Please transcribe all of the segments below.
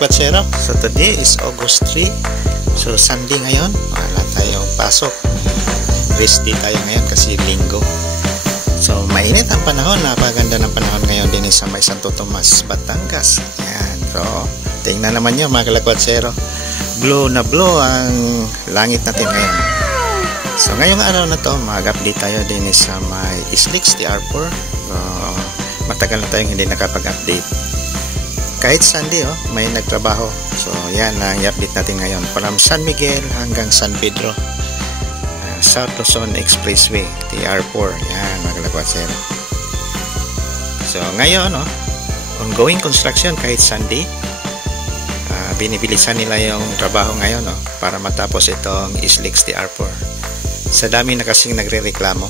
Kalakwatsyero. So today is August 3. So Sunday ngayon, wala tayong pasok. Rest day tayo ngayon kasi linggo. So mainit ang panahon, napaganda ng panahon ngayon din sa may Santo Tomas, Batangas. Yan. So tingnan naman nyo mga Kalakwatsyero. Blue na blue ang langit natin ngayon. So ngayong araw na to, mag-update tayo din sa may Islix TR4. So matagal na tayong hindi nakapag-update. Kahit Sunday, may nagtrabaho. So, yan ang i-update natin ngayon. From San Miguel hanggang San Pedro. South Luzon Expressway, TR4. Yan, mga Kalakwatsyero. So, ngayon, ongoing construction kahit Sunday. Binibilisan nila yung trabaho ngayon, para matapos itong Islix TR4. Sa dami na kasing nagre-reklamo.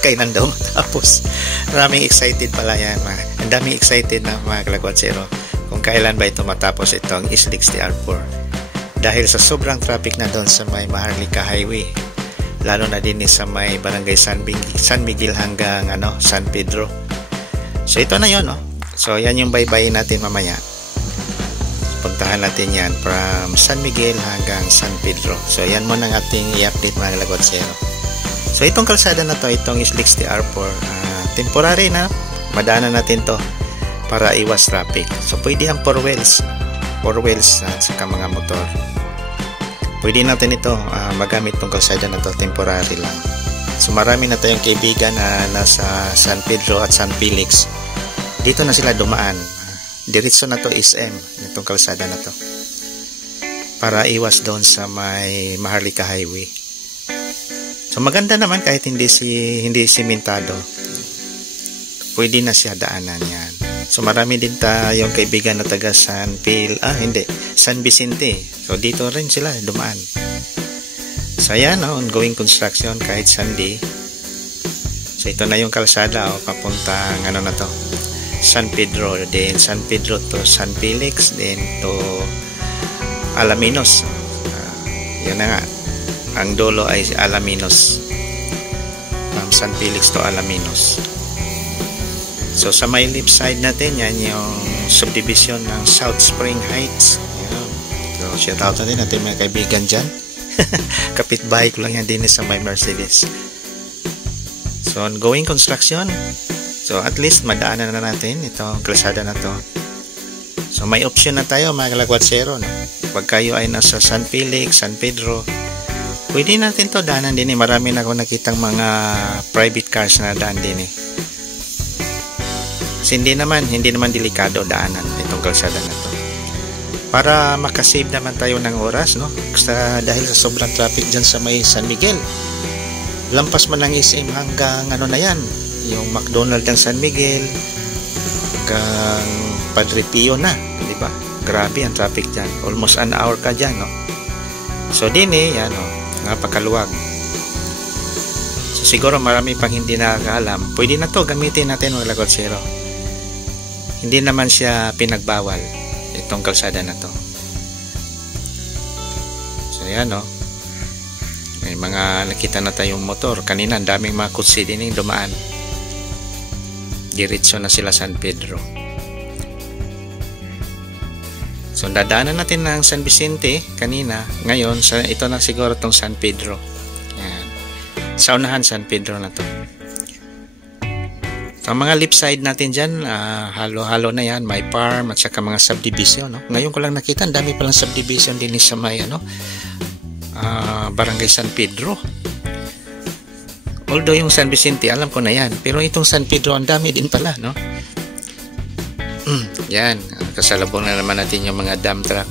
Kailan daw matapos. Maraming excited pala yan. Ang daming excited na mga Kalakwatsyero kung kailan ba ito matapos itong Islix TR4. Dahil sa sobrang traffic na doon sa may Maharlika Highway. Lalo na din sa may Barangay San Miguel hanggang San Pedro. So ito na yun. So yan yung baybayin natin mamaya. Puntahan natin yan from San Miguel hanggang San Pedro. So yan mo nang ating i-update mga Kalakwatsyero. So itong kalsada na to, itong Islix TR4, temporary na, madaanan natin to para iwas traffic. So pwede ang 4 wheels at saka mga motor. Pwede natin ito magamit itong kalsada na to, temporary lang. So marami na tayong kaibigan na nasa San Pedro at San Felix. Dito na sila dumaan. Diretso na to SM, itong kalsada na to, para iwas doon sa may Maharlika Highway. So maganda naman kahit hindi simentado. Pwede na siya daanan yan. So marami din tayong kaibigan na taga San Vicente. So dito rin sila dumaan. So ayan, ongoing construction kahit Sunday. So ito na yung kalsada papuntang na to, San Pedro, then San Pedro to San Felix, then to Alaminos. Yun na nga, ang dulo ay Alaminos, from San Felix to Alaminos. So sa may left side natin, yan yung subdivision ng South Spring Heights. Yan. So shout out natin mga kaibigan dyan. Kapitbahay ko lang yan din sa may Mercedes. So ongoing construction. So at least madaanan na natin itong kalsada na to. So may option na tayo mga Kalakwatsyero, pag kayo ay nasa San Felix, San Pedro, pwede natin to daanan din. Marami na ako nakitang mga private cars na daan din. Kasi hindi naman delikado daanan itong kalsada na to. Para makasave naman tayo ng oras, dahil sa sobrang traffic dyan sa may San Miguel. Lampas man ng SM hanggang na yan, yung McDonald's ng San Miguel hanggang Padre Pio na, di ba? Grabe ang traffic dyan. Almost an hour ka dyan, So din yan, napakaluwag. So siguro marami pang hindi nakakaalam. Pwede na to gamitin natin mga Kalakwatsyero. Hindi naman siya pinagbawal itong kalsada na to. So yan, may mga nakita na tayong motor. Kanina ang daming mga kutsi din yung dumaan. Diretso na sila San Pedro. So dadaanan natin ng San Vicente kanina. Ngayon ito na siguro tong San Pedro. Yan. Sa unahan San Pedro na to. So mga left side natin dyan, halo-halo na yan. May farm at saka mga subdivision. Ngayon ko lang nakita, ang dami palang subdivision din sa may Barangay San Pedro. Although yung San Vicente, alam ko na yan. Pero itong San Pedro, ang dami din pala, Yan. Kasalubong na naman natin yung mga dump truck.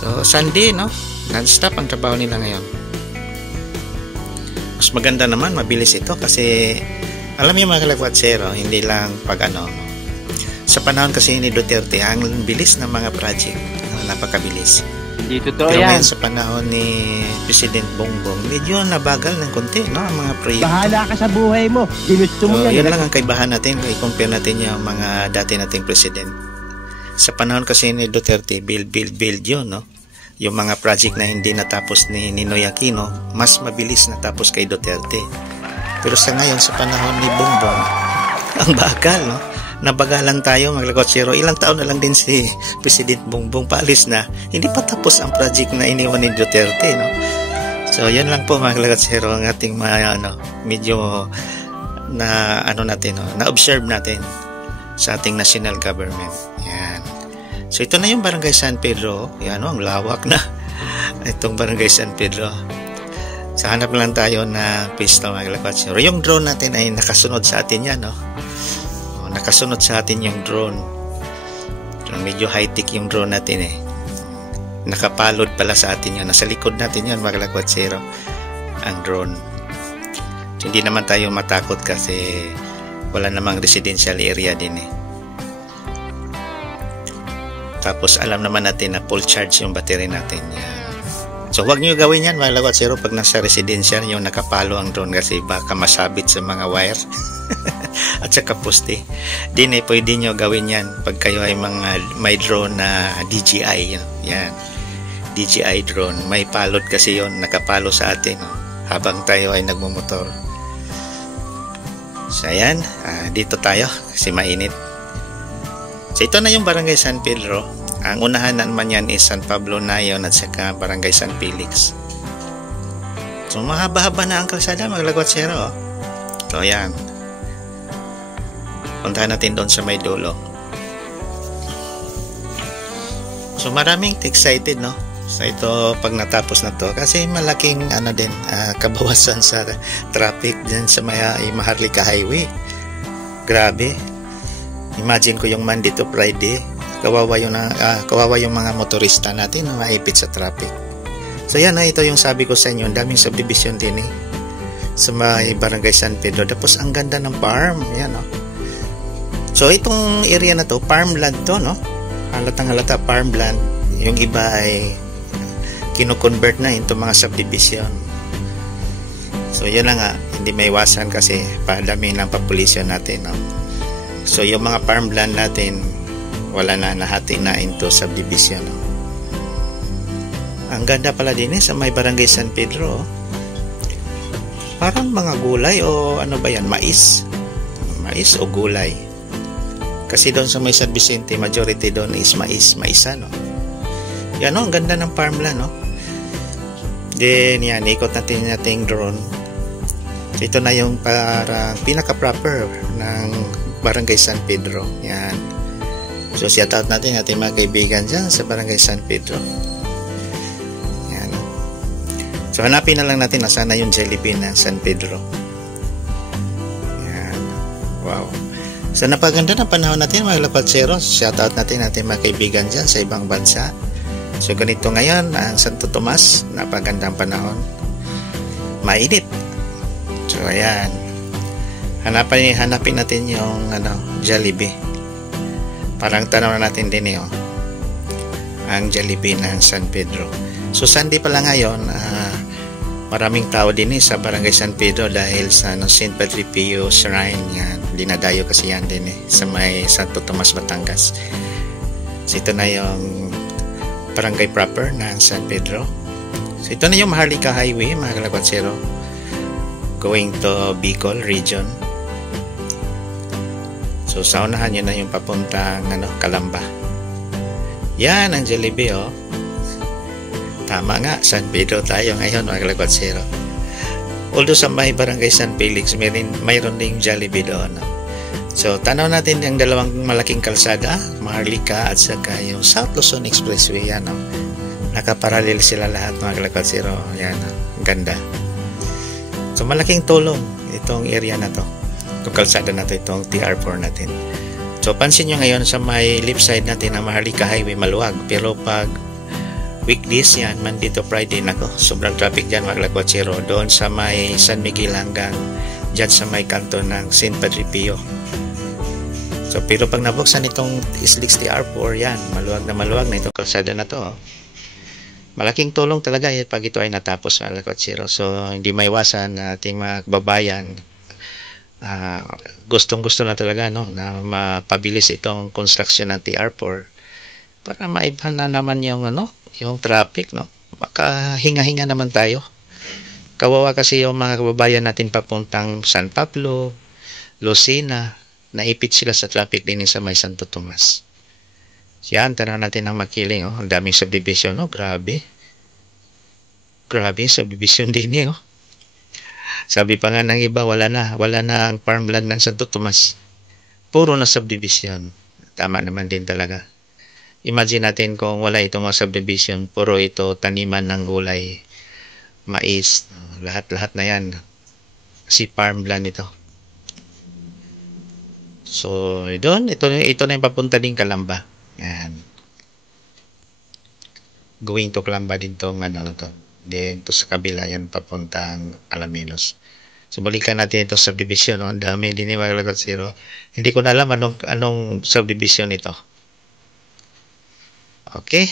So, Sunday, non-stop ang trabaho nila ngayon. Mas maganda naman, mabilis ito kasi alam niyo mga Kalakwatsyero, hindi lang sa panahon kasi ni Duterte, ang bilis ng mga project. Napakabilis. Hindi totoo yan. Pero ngayon sa panahon ni President Bongbong, medyo nabagal ng konti, ang mga proyekto. Bahala ka sa buhay mo. Ginusto mo yan. Yun lang ang kaibahan natin. I-compare natin yung mga dati nating president. Sa panahon kasi ni Duterte, build yun, Yung mga project na hindi natapos ni Ninoy Aquino, mas mabilis natapos kay Duterte. Pero sa ngayon, sa panahon ni Bongbong, ang bagal, nabagalan tayo mga lakotsero. Ilang taon na lang din si President Bongbong paalis na. Hindi pa tapos ang project na iniwan ni Duterte, no? So, yun lang po mga lakotsero ang ating medyo na natin, no? Na-observe natin sa ating national government. Yan. So, ito na yung Barangay San Pedro. Yan, ang lawak na itong Barangay San Pedro. Sa hanap lang tayo na pista mga lakotsero. Yung drone natin ay nakasunod sa atin yan, no? Nakasunod sa atin yung drone. Medyo high-tech yung drone natin eh. Nakapalod pala sa atin yan. Nasa likod natin yan mga lakotsero. Ang drone. So, hindi naman tayo matakot kasi wala namang residential area din eh. Tapos alam naman natin na full charge yung battery natin. Yan. So, huwag nyo gawin yan mga lakotsero pag nasa residential yung nakapalo ang drone kasi baka masabit sa mga wire at saka poste. Di na pwede nyo gawin yan pag kayo ay may drone na DJI. Yan. DJI drone. May palod kasi yon nakapalo sa atin habang tayo ay nagmumotor. So, ayan. Dito tayo kasi mainit. So, ito na yung Barangay San Pedro. Ang unahan naman yan is San Pablo Nayon at saka Barangay San Felix. So, mahaba-haba na ang kalsada mga lakotsero. So, ayan. Puntahan natin doon sa may dulo. So, maraming excited, no? So, ito pag natapos na to kasi malaking kabawasan sa traffic dyan sa Maharlika Highway. Grabe. Imagine ko yung Monday to Friday. Kawawa yung mga motorista natin na maipit sa traffic. So yan ito yung sabi ko sa inyo, ang daming subdivision din sa may Barangay San Pedro. Tapos ang ganda ng farm, yan So itong area na to, farmland to, no? Halatang halata farmland. Yung iba ay kino-convert na into mga subdivision. So yan na nga, hindi may iwasan kasi padami ng population natin, no? So yung mga farmland natin wala na, nahati na into subdivision. Ang ganda pala din sa may Barangay San Pedro. Parang mga gulay o ano ba yan? Mais o gulay. Kasi doon sa may San Vicente, majority doon is maisa, no? Yan, no? Ang ganda ng farmland, no? Then yan, ikot natin nating drone. Ito na yung parang pinaka-proper ng Barangay San Pedro. Yan. So, shout out natin ating mga kaibigan dyan sa Barangay San Pedro. Yan. So, hanapin na lang natin nasaan na yung Jollibee ng San Pedro. Yan. Wow. So, napaganda na panahon natin mga lakotsero. Shout out natin ating mga kaibigan dyan sa ibang bansa. So, ganito ngayon ang Santo Tomas. Napagandang panahon. Mainit. So, ayan. Hanapin natin yung Jollibee. Parang tanaw na natin din ang Jollibee ng San Pedro. So Sunday pala ngayon, maraming tao din sa Barangay San Pedro dahil sa St. Padre Pio Shrine. Yan, dinadayo kasi yan din sa may Santo Tomas, Batangas. So ito na yung barangay proper ng San Pedro. So ito na yung Maharlika Highway mga lakotsero, going to Bicol region. So, sa unahan yun na yung papuntang Calamba. Yan ang Jollibee, Tama nga, San Pedro tayo ngayon, mga lakotsero. Although sa may Barangay San Felix, mayroon ding Jollibee doon. So, tanaw natin yung dalawang malaking kalsada, Maharlika at saka yung South Luzon Expressway. Yan, nakaparalel sila lahat, mga lakotsero. Yan, ganda. So, malaking tulong itong area na to. Itong kalsada na to, itong TR4 natin. So, pansin nyo ngayon sa may left side natin ng Maharlika Highway, maluwag. Pero pag weekdays yan, Monday to Friday, sobrang traffic dyan mga lakotsero. Doon sa may San Miguel hanggang dyan sa may kanto ng St. Padre Pio. So, pero pag nabuksan itong SLEX TR4, yan, maluwag na itong kalsada na to. Malaking tulong talaga pag ito ay natapos mga lakotsero. So, hindi maiwasan na ating mga kababayan gustong-gusto na talaga na mapabilis itong construction ng TR4 para maiba na naman yung traffic, baka hinga-hinga naman tayo. Kawawa kasi yung mga kababayan natin papuntang San Pablo, Lucena, naipit sila sa traffic din sa may Santo Tomas. Yan, tara natin ang Makiling. Oh. Ang daming subdivision. Oh. Grabe. Grabe, subdivision din eh. Oh. Sabi pa nga ng iba, wala na ang farmland ng Santo Tomas. Puro na subdivision. Tama naman din talaga. Imagine natin kung wala itong mga subdivision, puro ito taniman ng gulay, mais, lahat-lahat na yan. Kasi farmland ito. So, ito na yung papunta din Calamba. Yan. Going to Calamba din to, dito sa kabila yan papuntang Alaminos. So, balikan natin ito subdivision. Ang dami din yung mga zero. Hindi ko na alam anong subdivision ito. Okay.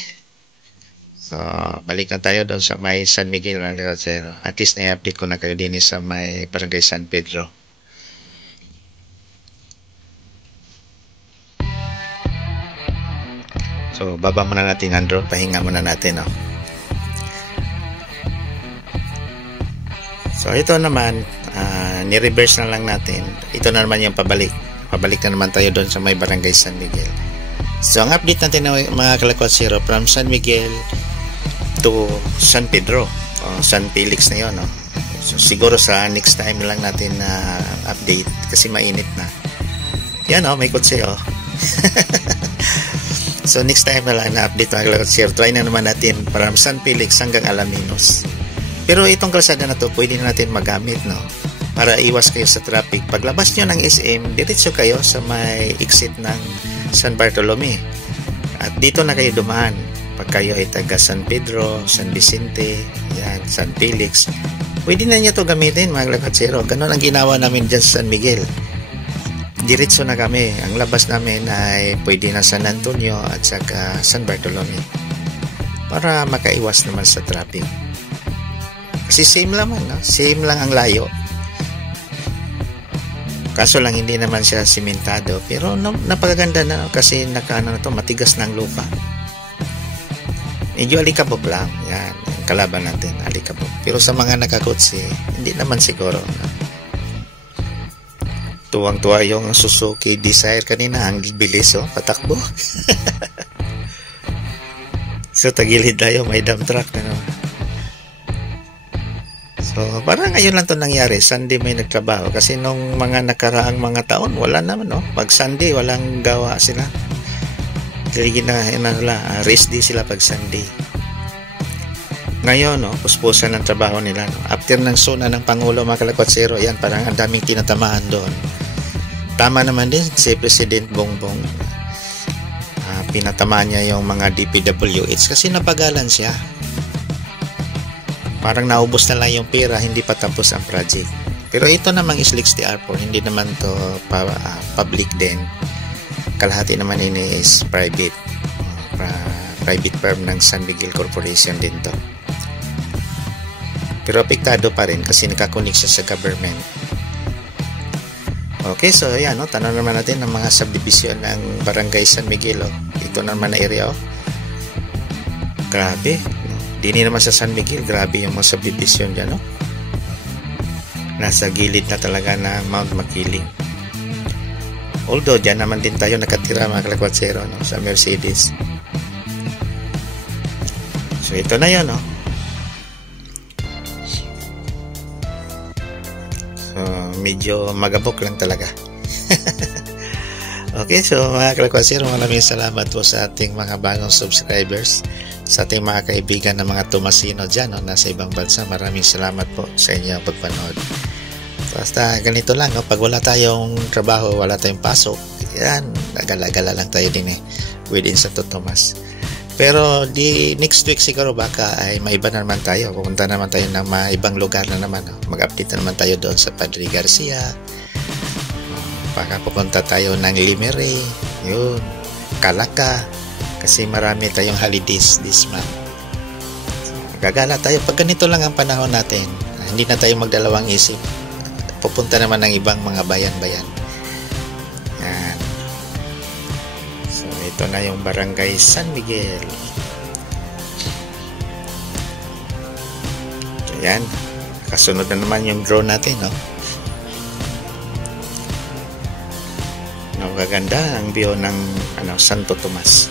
So, balikan tayo doon sa may San Miguel. At least na-update ko na kayo din sa may Barangay San Pedro. So, baba muna natin ang drone. Pahinga muna natin. Oh. So, ito naman, ni-reverse na lang natin. Ito na naman yung pabalik. Pabalik na naman tayo doon sa may Barangay San Miguel. So, ang update natin mga Kalakwat Zero from San Miguel to San Pedro. San Felix na yun. So, siguro sa next time lang natin na update kasi mainit na. Yan may kotse So, next time na lang na update mga Kalakwat Zero. Try na naman natin from San Felix hanggang Alaminos. Pero itong kalsada na to, pwede na natin magamit, para iwas kayo sa traffic. Paglabas nyo ng SM, diretso kayo sa may exit ng San Bartolome. At dito na kayo dumaan. Pag kayo ay taga San Pedro, San Vicente, yan, San Felix, pwede na nyo to gamitin mga Kalakwat Zero. Ganun ang ginawa namin dyan sa San Miguel. Diretso na kami. Ang labas namin ay pwede na San Antonio at saka San Bartolome. Para makaiwas naman sa traffic. Kasi same lang same lang ang layo. Kaso lang hindi naman siya simentado, pero napakaganda na kasi matigas ng lupa. Medyo alikabok lang. Yan, yung kalaban natin, alikabok. Pero sa mga nakakotse, hindi naman siguro. Tuwang-tuwa yung Suzuki Desire kanina, ang bilis patakbo. So tagilid tayo, may dump truck So, parang ngayon lang to nangyari. Sunday may nagtrabaho. Kasi nung mga nakaraang mga taon, wala naman, Pag Sunday, walang gawa sila. Rest day sila pag Sunday. Ngayon, puspusan ng trabaho nila. After ng suna ng Pangulo, mga Kalakwat Zero, yan, parang ang daming tinatamaan doon. Tama naman din si President Bongbong. Pinatamaan niya yung mga DPWH kasi napagalan siya. Parang naubos na lang yung pera, hindi pa tapos ang project. Pero ito namang Islex TR4, hindi naman to public din. Kalahati naman ini is private. Private firm ng San Miguel Corporation din to. Pero apektado pa rin kasi nakakunik siya sa government. Okay, so ayan, tanong naman natin ng mga subdivision ng Barangay San Miguel. Ito naman na area. Grabe. Dini naman sa San Miguel, grabe yung mga subdivision dyan, Nasa gilid na talaga na Mount Makiling. Although, dyan naman din tayo nakatira mga Kalakwat Zero, sa Mercedes. So, ito na yun, So, medyo magabok lang talaga. Okay, so mga Kalakwat Zero, maraming salamat po sa ating mga bagong subscribers, sa ating mga kaibigan na mga Tomasino dyan, nasa ibang bansa. Maraming salamat po sa inyong pagpanood. Basta ganito lang, pag wala tayong trabaho, wala tayong pasok, yan, gala-gala lang tayo din within Santo Tomas. Pero next week siguro baka ay maiba na naman tayo. Pupunta naman tayo ng mga ibang lugar na naman. Mag-update na naman tayo doon sa Padre Garcia. Baka pupunta tayo ng Limeray, yun, Calaca, kasi marami tayong holidays this month. Gagala tayo. Pag ganito lang ang panahon natin, hindi na tayo magdalawang isip. Pupunta naman ng ibang mga bayan-bayan. Yan. So, ito na yung Barangay San Miguel. Yan. Kasunod na naman yung drone natin, Napakaganda ang view ng Santo Tomas.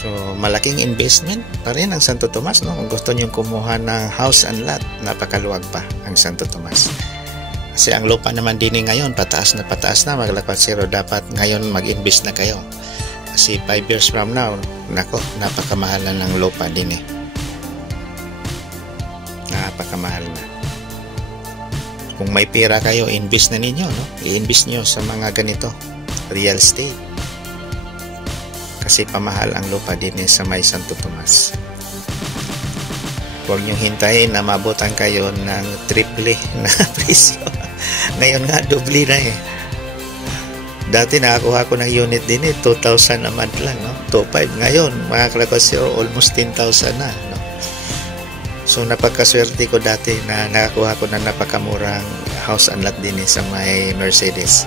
So, malaking investment pa rin ang Santo Tomas, no? Kung gusto niyo kumuha ng house and lot, napakaluwag pa ang Santo Tomas. Kasi ang lupa naman din ngayon, pataas na mga lakwatsero. Dapat ngayon mag-invest na kayo. Kasi 5 years from now, nako, napakamahal na ng lupa din eh. Napakamahal na. Kung may pera kayo, invest na ninyo, no? I-invest nyo sa mga ganito, real estate. Kasi pamahal ang lupa din sa may Santo Tomas. Huwag nyo hintayin na mabutan kayo ng triple na presyo. Ngayon nga, doble na eh. Dati nakakuha ko ng unit din eh, 2,000 a month lang, no? 2,500. Ngayon, mga kalakasyo, almost 10,000 na, no? So, napagkaswerte ko dati na nakakuha ko ng napakamurang house and lot din sa may Mercedes.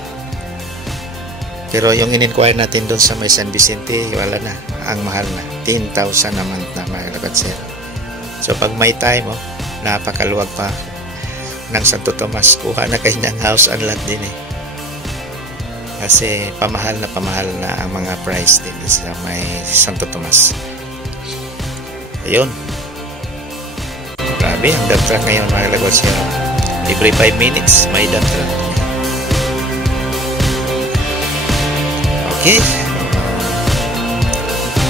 Pero yung in-inquire natin doon sa may San Vicente, wala na. Ang mahal na. 10,000 a month na, mga kalakasyo. So, pag may time, napakaluwag pa ng Santo Tomas. Kuha na kayo ng house and lot din eh. Kasi pamahal na ang mga price din sa may Santo Tomas. Ayun. Grabe, ang dump truck ngayon mga kalagwasyo. Every 5 minutes, may dump truck. Okay.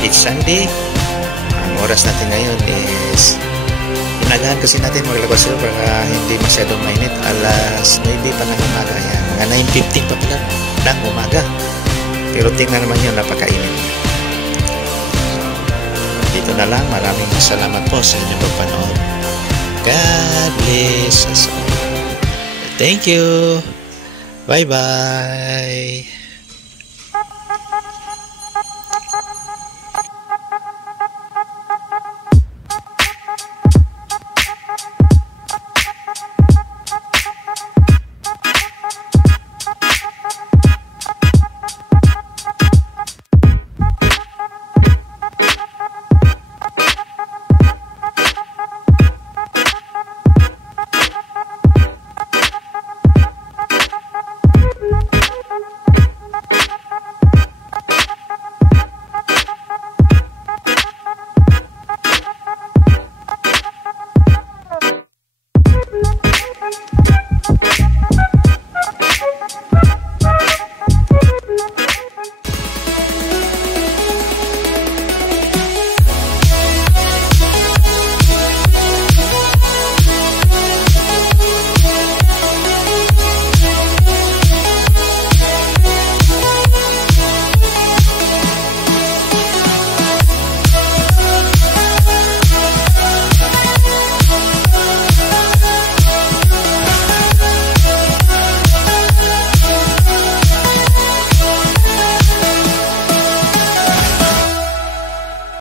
It's Sunday. Ang oras natin ngayon is inagahan kasi natin mga kalagwasyo para hindi masyadong mainit. Alas 9 pa ng umaga. Yan. Mga 9:15 pa pala ng umaga. Pero tingnan naman yun, napakainit. Dito na lang. Maraming salamat po sa inyong pagpanood. God bless us all. Thank you. Bye-bye.